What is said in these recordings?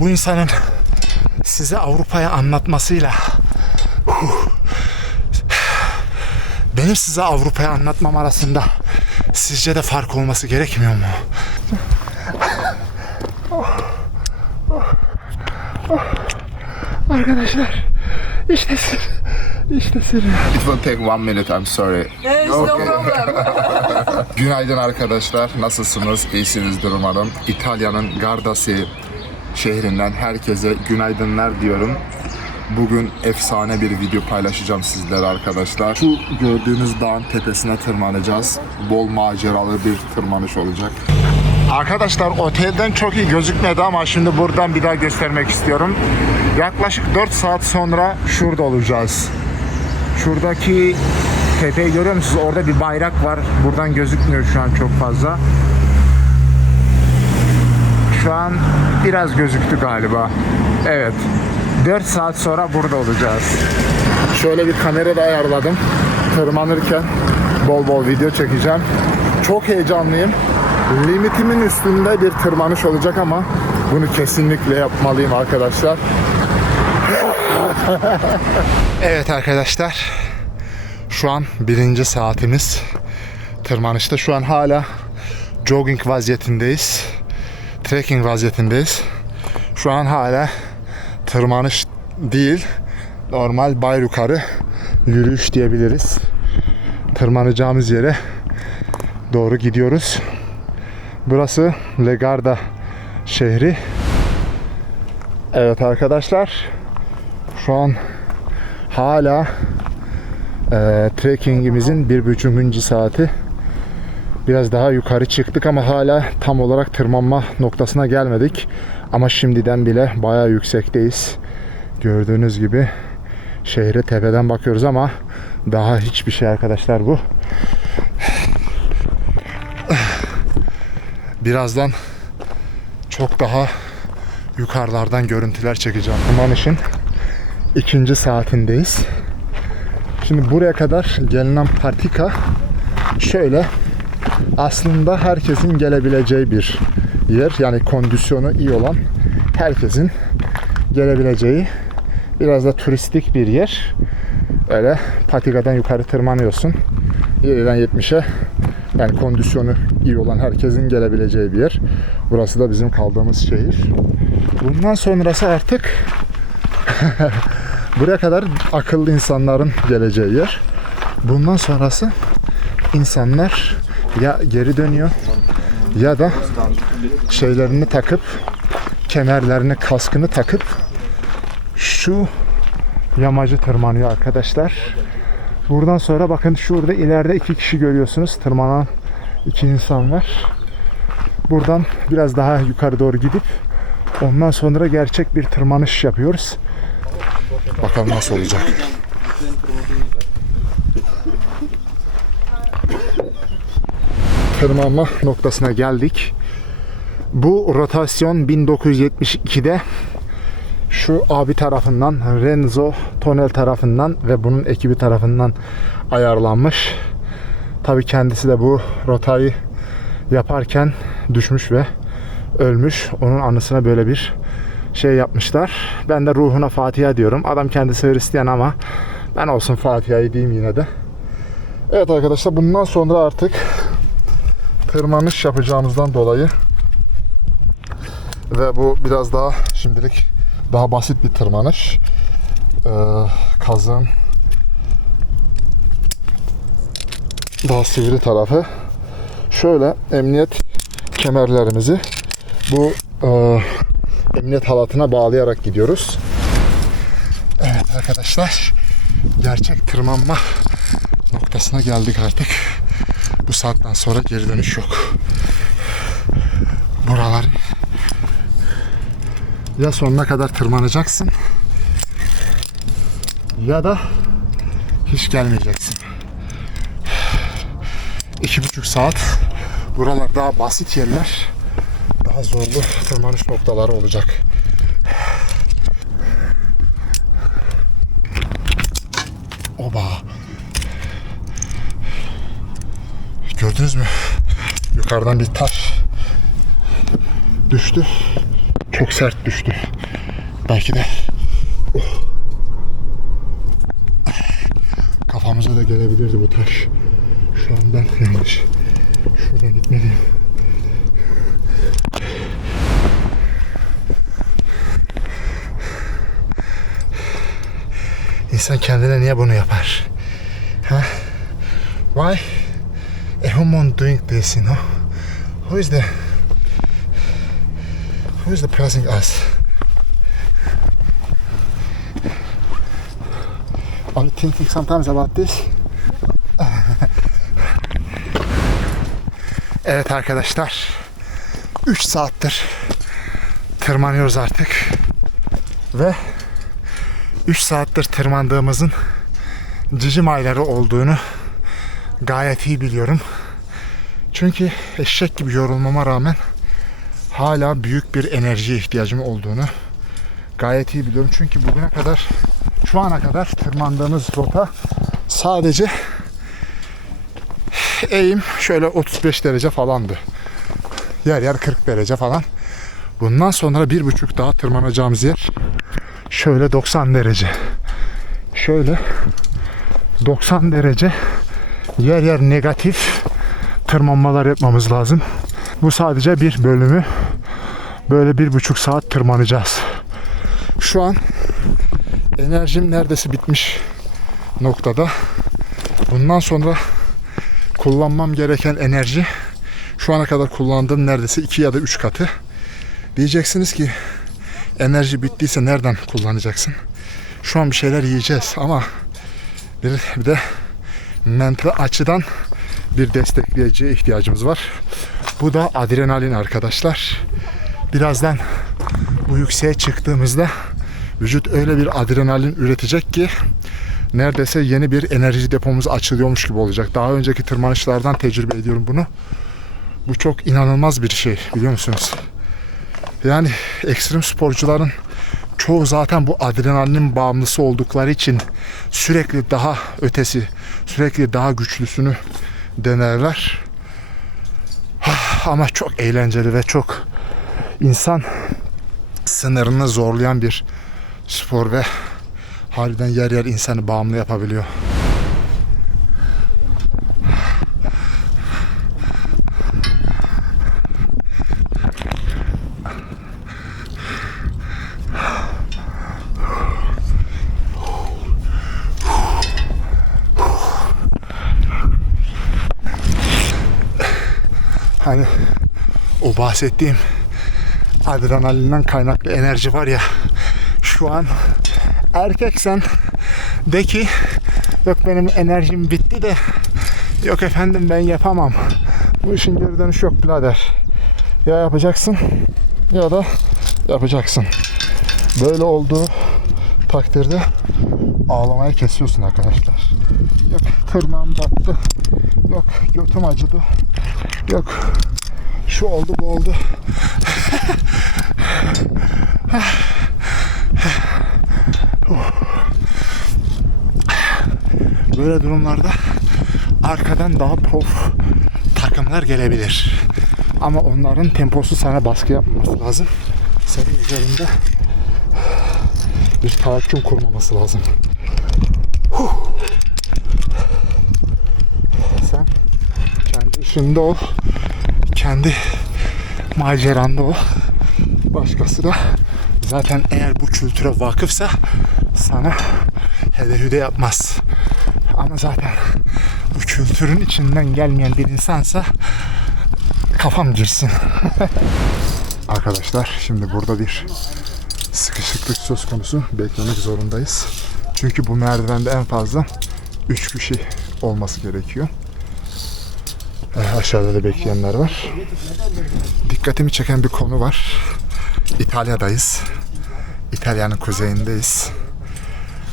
Bu insanın size Avrupa'yı anlatmasıyla huh, benim size Avrupa'yı anlatmam arasında sizce de fark olması gerekmiyor mu? Arkadaşlar işte sır. İşte sır. It will take one minute, I'm sorry. Yes, no problem. Günaydın arkadaşlar, nasılsınız? İyisinizdir umarım. İtalya'nın Gardasi şehrinden herkese günaydınlar diyorum. Bugün efsane bir video paylaşacağım sizlere arkadaşlar. Şu gördüğünüz dağın tepesine tırmanacağız. Bol maceralı bir tırmanış olacak. Arkadaşlar otelden çok iyi gözükmedi ama şimdi buradan bir daha göstermek istiyorum. Yaklaşık 4 saat sonra şurada olacağız. Şuradaki tepeyi görüyor musunuz? Orada bir bayrak var. Buradan gözükmüyor şu an çok fazla. Şu an biraz gözüktü galiba. Evet. 4 saat sonra burada olacağız. Şöyle bir kamera da ayarladım. Tırmanırken bol bol video çekeceğim. Çok heyecanlıyım. Limitimin üstünde bir tırmanış olacak ama bunu kesinlikle yapmalıyım arkadaşlar. evet arkadaşlar. Şu an birinci saatimiz. Tırmanışta şu an hala jogging vaziyetindeyiz. Trekking vaziyetindeyiz. Şu an hala tırmanış değil. Normal bay yukarı yürüyüş diyebiliriz. Tırmanacağımız yere doğru gidiyoruz. Burası Legarda şehri. Evet arkadaşlar. Şu an hala e, trekkingimizin bir buçukuncu saati. Biraz daha yukarı çıktık ama hala tam olarak tırmanma noktasına gelmedik. Ama şimdiden bile bayağı yüksekteyiz. Gördüğünüz gibi şehre tepeden bakıyoruz ama daha hiçbir şey arkadaşlar bu. Birazdan çok daha yukarılardan görüntüler çekeceğim. Tırmanışın ikinci saatindeyiz. Şimdi buraya kadar gelinen patika şöyle aslında herkesin gelebileceği bir yer. Yani kondisyonu iyi olan herkesin gelebileceği biraz da turistik bir yer. Öyle patikadan yukarı tırmanıyorsun. 7'den 70'e yani kondisyonu iyi olan herkesin gelebileceği bir yer. Burası da bizim kaldığımız şehir. Bundan sonrası artık buraya kadar akıllı insanların geleceği yer. Bundan sonrası insanlar ya geri dönüyor ya da şeylerini takıp kemerlerini, kaskını takıp şu yamacı tırmanıyor arkadaşlar. Buradan sonra bakın şurada ileride iki kişi görüyorsunuz. Tırmanan iki insan var. Buradan biraz daha yukarı doğru gidip ondan sonra gerçek bir tırmanış yapıyoruz. Bakalım nasıl olacak. Tırmanma noktasına geldik. Bu rotasyon 1972'de şu abi tarafından Renzo Tonel tarafından ve bunun ekibi tarafından ayarlanmış. Tabi kendisi de bu rotayı yaparken düşmüş ve ölmüş. Onun anısına böyle bir şey yapmışlar. Ben de ruhuna Fatiha diyorum. Adam kendisi Hristiyan ama ben olsun Fatiha'yı diyeyim yine de. Evet arkadaşlar bundan sonra artık tırmanış yapacağımızdan dolayı ve bu biraz daha şimdilik daha basit bir tırmanış. Ee, kazığın daha sivri tarafı. Şöyle emniyet kemerlerimizi bu e, emniyet halatına bağlayarak gidiyoruz. Evet arkadaşlar gerçek tırmanma noktasına geldik artık. Saatten sonra geri dönüş yok. Buraları ya sonuna kadar tırmanacaksın ya da hiç gelmeyeceksin. İki buçuk saat buralar daha basit yerler daha zorlu tırmanış noktaları olacak. Gördünüz mü? Yukarıdan bir taş düştü. çok sert düştü. Belki de Oh. kafamıza da gelebilirdi bu taş. Şu an ben yanlış. Şuradan gitmeliyim. İnsan kendine niye bunu yapar? Ha? Why human doing this, you know? Who is the who is the pressing us? Are you thinking sometimes about this? evet arkadaşlar. 3 saattir tırmanıyoruz artık. Ve 3 saattir tırmandığımızın cicim ayları olduğunu gayet iyi biliyorum. Çünkü eşek gibi yorulmama rağmen hala büyük bir enerjiye ihtiyacım olduğunu gayet iyi biliyorum. Çünkü bugüne kadar şu ana kadar tırmandığımız rota sadece eğim şöyle 35 derece falandı. Yer yer 40 derece falan. Bundan sonra bir buçuk daha tırmanacağımız yer şöyle 90 derece. Şöyle 90 derece yer yer negatif tırmanmalar yapmamız lazım. Bu sadece bir bölümü. Böyle bir buçuk saat tırmanacağız. Şu an enerjim neredeyse bitmiş noktada. Bundan sonra kullanmam gereken enerji şu ana kadar kullandığım neredeyse iki ya da üç katı. Diyeceksiniz ki enerji bittiyse nereden kullanacaksın? Şu an bir şeyler yiyeceğiz ama bir, bir de mental açıdan bir destekleyiciye ihtiyacımız var. Bu da adrenalin arkadaşlar. Birazdan bu yükseğe çıktığımızda vücut öyle bir adrenalin üretecek ki neredeyse yeni bir enerji depomuz açılıyormuş gibi olacak. Daha önceki tırmanışlardan tecrübe ediyorum bunu. Bu çok inanılmaz bir şey biliyor musunuz? Yani ekstrem sporcuların çoğu zaten bu adrenalin bağımlısı oldukları için sürekli daha ötesi, sürekli daha güçlüsünü denerler. Ah, Ama çok eğlenceli ve çok insan sınırını zorlayan bir spor ve harbiden yer yer insanı bağımlı yapabiliyor. Hani o bahsettiğim adrenalinden kaynaklı enerji var ya şu an erkeksen de ki yok benim enerjim bitti de yok efendim ben yapamam. Bu işin geri dönüşü yok birader. Ya yapacaksın ya da yapacaksın. Böyle olduğu takdirde ağlamayı kesiyorsun arkadaşlar. Yok tırnağım battı. Yok götüm acıdı. Yok şu oldu bu oldu. Böyle durumlarda arkadan daha prof takımlar gelebilir. Ama onların temposu sana baskı yapmaması lazım. Senin üzerinde bir tahakküm kurmaması lazım. Huh. Sen işinde ol. Kendi maceranda ol. Başkası da zaten eğer bu kültüre vakıfsa sana hedehüde yapmaz. Ama zaten bu kültürün içinden gelmeyen bir insansa kafam girsin. Arkadaşlar şimdi burada bir sıkışıklık söz konusu. Beklemek zorundayız. Çünkü bu merdivende en fazla 3 kişi olması gerekiyor. Ee, aşağıda da bekleyenler var. Dikkatimi çeken bir konu var. İtalya'dayız. İtalya'nın kuzeyindeyiz.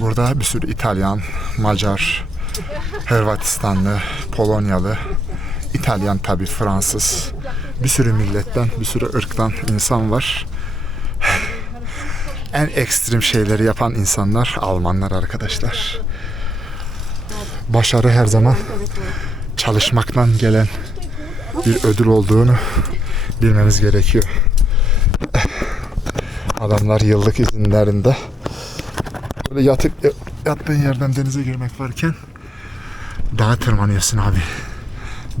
Burada bir sürü İtalyan, Macar, Hırvatistanlı, Polonyalı, İtalyan tabi Fransız. Bir sürü milletten, bir sürü ırktan insan var. En ekstrem şeyleri yapan insanlar Almanlar arkadaşlar. Başarı her zaman çalışmaktan gelen bir ödül olduğunu bilmemiz gerekiyor. Adamlar yıllık izinlerinde. Böyle yatıp yattığın yerden denize girmek varken dağa tırmanıyorsun abi.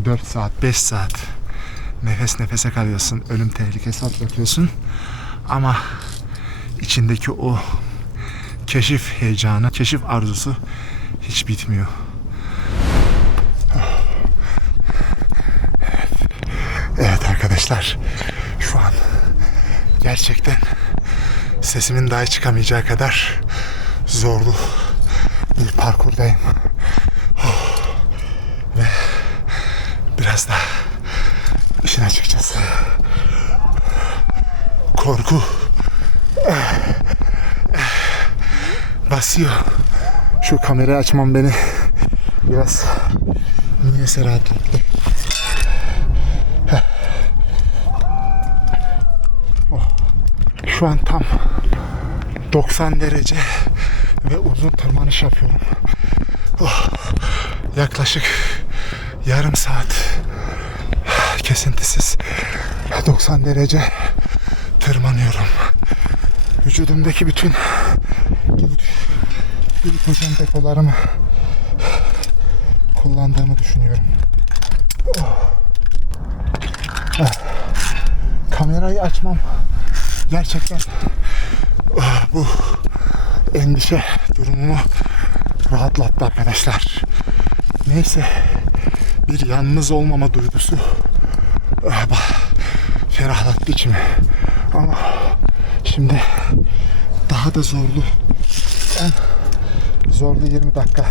4 saat, 5 saat nefes nefese kalıyorsun. Ölüm tehlikesi atlatıyorsun. Ama içindeki o keşif heyecanı, keşif arzusu hiç bitmiyor. Evet arkadaşlar şu an gerçekten sesimin dahi çıkamayacağı kadar zorlu bir parkurdayım. Ve biraz da işin açıkçası korku basıyor. Şu kamerayı açmam beni biraz niyeyse rahatlattı. Şu an tam 90 derece ve uzun tırmanış yapıyorum. Oh, yaklaşık yarım saat kesintisiz 90 derece tırmanıyorum. Vücudumdaki bütün glikojen depolarımı kullandığımı düşünüyorum. Oh. Kamerayı açmam gerçekten ah, bu endişe durumumu rahatlattı arkadaşlar. Neyse bir yalnız olmama duygusu ah, ferahlattı içimi. Ama şimdi daha da zorlu en zorlu 20 dakika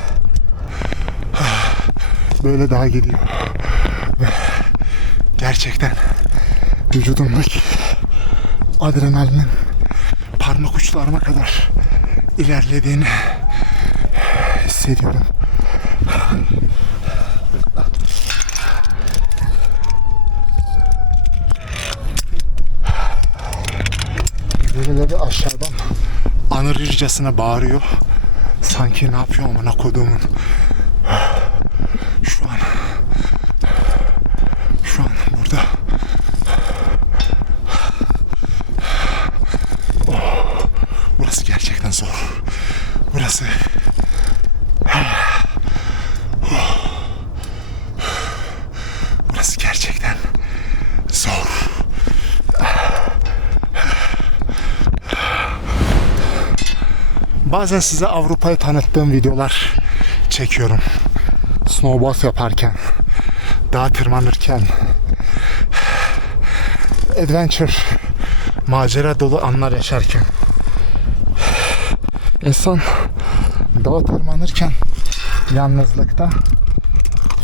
ah, böyle daha gidiyor. Ve gerçekten vücudumdaki adrenalinin parmak uçlarıma kadar ilerlediğini hissediyorum. Birileri aşağıdan anırırcasına bağırıyor. Sanki ne yapıyor amına koduğumun. Şu an şu an burada Burası gerçekten zor. Burası Burası gerçekten zor. Bazen size Avrupa'yı tanıttığım videolar çekiyorum. Snowboard yaparken, dağ tırmanırken, adventure, macera dolu anlar yaşarken. İnsan dağa tırmanırken yalnızlıkta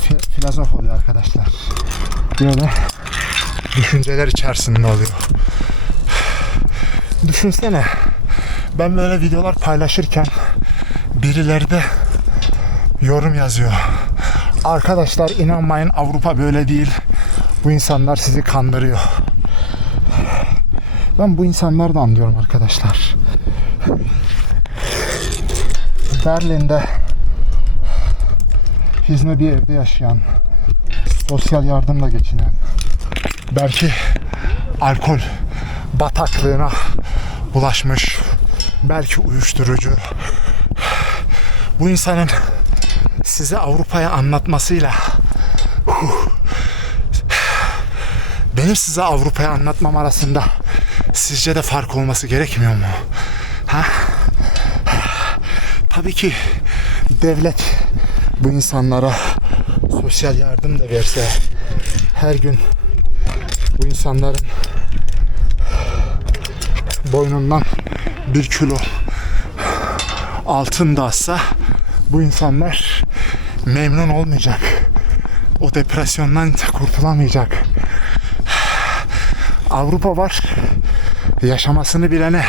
fi- filozof oluyor arkadaşlar. Böyle düşünceler içerisinde oluyor. Düşünsene ben böyle videolar paylaşırken birileri de yorum yazıyor. Arkadaşlar inanmayın Avrupa böyle değil. Bu insanlar sizi kandırıyor. Ben bu insanları da anlıyorum arkadaşlar. Berlin'de hizme bir evde yaşayan, sosyal yardımla geçinen, belki alkol bataklığına bulaşmış, belki uyuşturucu. Bu insanın size Avrupa'yı anlatmasıyla benim size Avrupa'yı anlatmam arasında sizce de fark olması gerekmiyor mu? Ha? Tabii ki devlet bu insanlara sosyal yardım da verse her gün bu insanların boynundan bir kilo altın da bu insanlar memnun olmayacak. O depresyondan kurtulamayacak. Avrupa var. Yaşamasını bilene.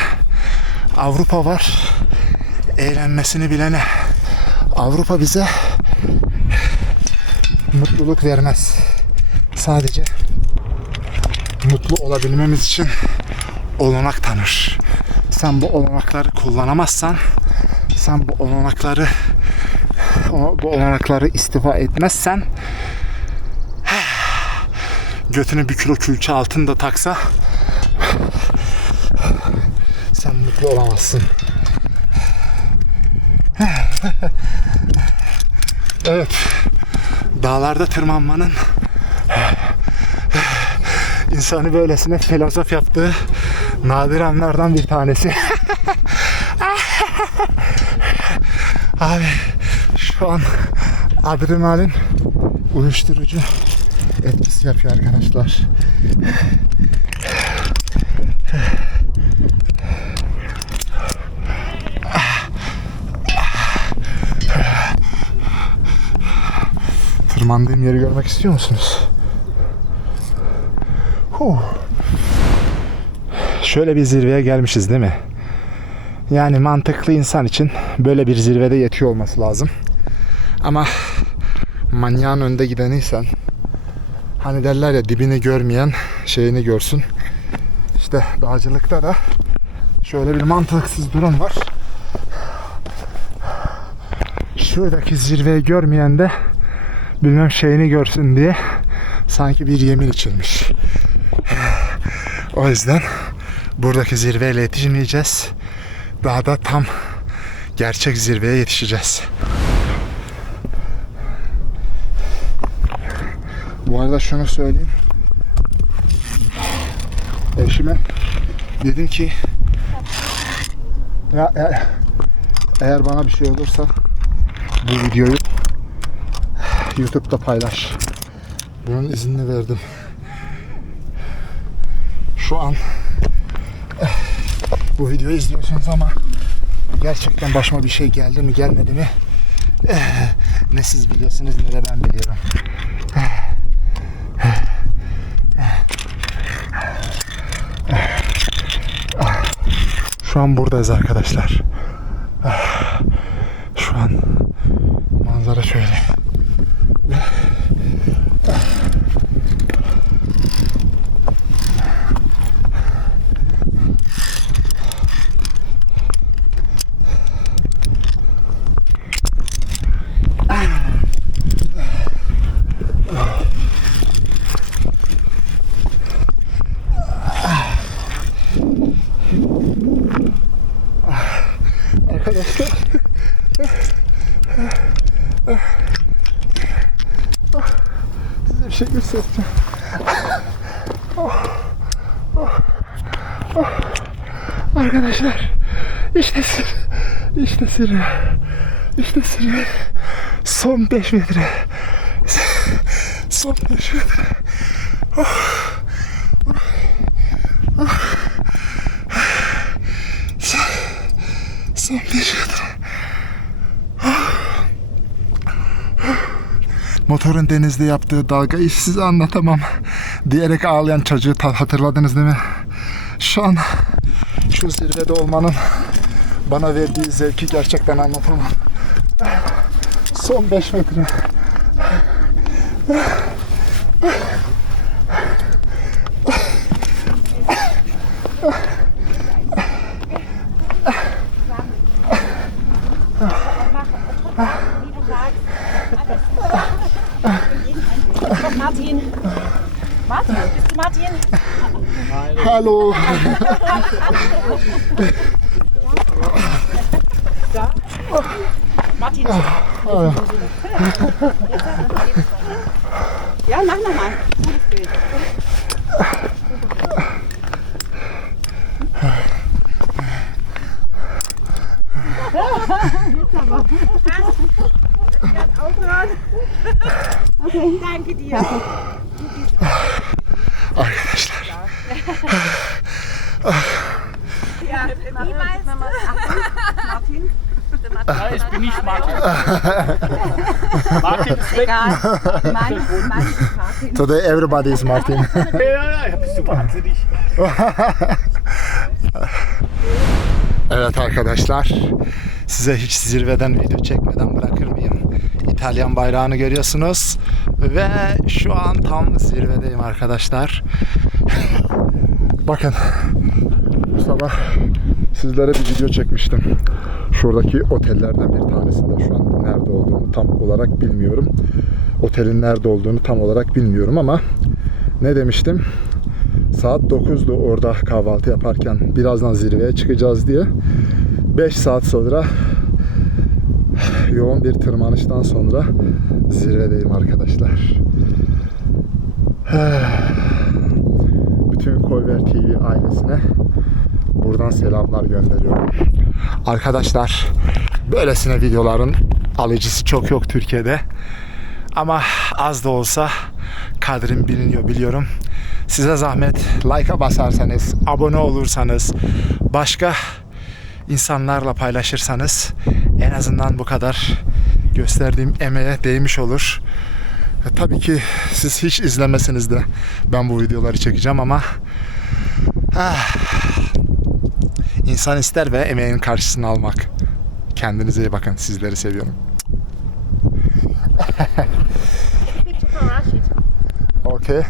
Avrupa var. Eğlenmesini bilene. Avrupa bize mutluluk vermez. Sadece mutlu olabilmemiz için olanak tanır. Sen bu olanakları kullanamazsan, sen bu olanakları bu olanakları istifa etmezsen götüne bir kilo külçe altın da taksa Sen mutlu olamazsın. evet. Dağlarda tırmanmanın insanı böylesine filozof yaptığı nadir anlardan bir tanesi. Abi şu an adrenalin uyuşturucu etkisi yapıyor arkadaşlar. Tırmandığım yeri görmek istiyor musunuz? Huh. Şöyle bir zirveye gelmişiz değil mi? Yani mantıklı insan için böyle bir zirvede yetiyor olması lazım. Ama manyağın önde gideniysen hani derler ya dibini görmeyen şeyini görsün. İşte dağcılıkta da şöyle bir mantıksız durum var. Şuradaki zirveyi görmeyen de bilmem şeyini görsün diye sanki bir yemin içilmiş. O yüzden buradaki zirveyle yetişmeyeceğiz. Daha da tam gerçek zirveye yetişeceğiz. Bu arada şunu söyleyeyim. Eşime dedim ki ya, ya eğer bana bir şey olursa bu videoyu YouTube'da paylaş. Bunun iznini verdim. Şu an bu videoyu izliyorsunuz ama gerçekten başıma bir şey geldi mi gelmedi mi eh, ne siz biliyorsunuz ne de ben biliyorum. Şu an buradayız arkadaşlar. Şu an manzara şöyle. Arkadaşlar size bir şey göstereceğim. Arkadaşlar işte sır, işte sır, işte sır. Son 5 metre. Son 5 metre. Son 5 metre. Motorun denizde yaptığı dalgayı size anlatamam. Diyerek ağlayan çocuğu hatırladınız değil mi? Şu an şu zirvede olmanın bana verdiği zevki gerçekten anlatamam. Son 5 metre. Hallo. Martin. Ja, mach nochmal. Gutes Bild. Okay, danke dir. Arkadaşlar. Martin. Ja, ich bin nicht Martin. Martin ist weg. Mein ist Martin. Today everybody is Martin. Ja, ja, ja. Evet arkadaşlar. Size hiç zirveden video çekmeden bırakır mıyım? İtalyan bayrağını görüyorsunuz. Ve şu an tam zirvedeyim arkadaşlar. Bakın. Bu sabah sizlere bir video çekmiştim. Şuradaki otellerden bir tanesinde şu an nerede olduğumu tam olarak bilmiyorum. Otelin nerede olduğunu tam olarak bilmiyorum ama ne demiştim? Saat 9'du orada kahvaltı yaparken birazdan zirveye çıkacağız diye. 5 saat sonra yoğun bir tırmanıştan sonra zirvedeyim arkadaşlar. Bütün Kolver TV ailesine buradan selamlar gönderiyorum. Arkadaşlar böylesine videoların alıcısı çok yok Türkiye'de. Ama az da olsa kadrim biliniyor biliyorum. Size zahmet like'a basarsanız, abone olursanız, başka insanlarla paylaşırsanız en azından bu kadar gösterdiğim emeğe değmiş olur. E, Tabii ki siz hiç izlemeseniz de ben bu videoları çekeceğim ama ah, insan ister ve emeğin karşısını almak. Kendinize iyi bakın. Sizleri seviyorum. Okay.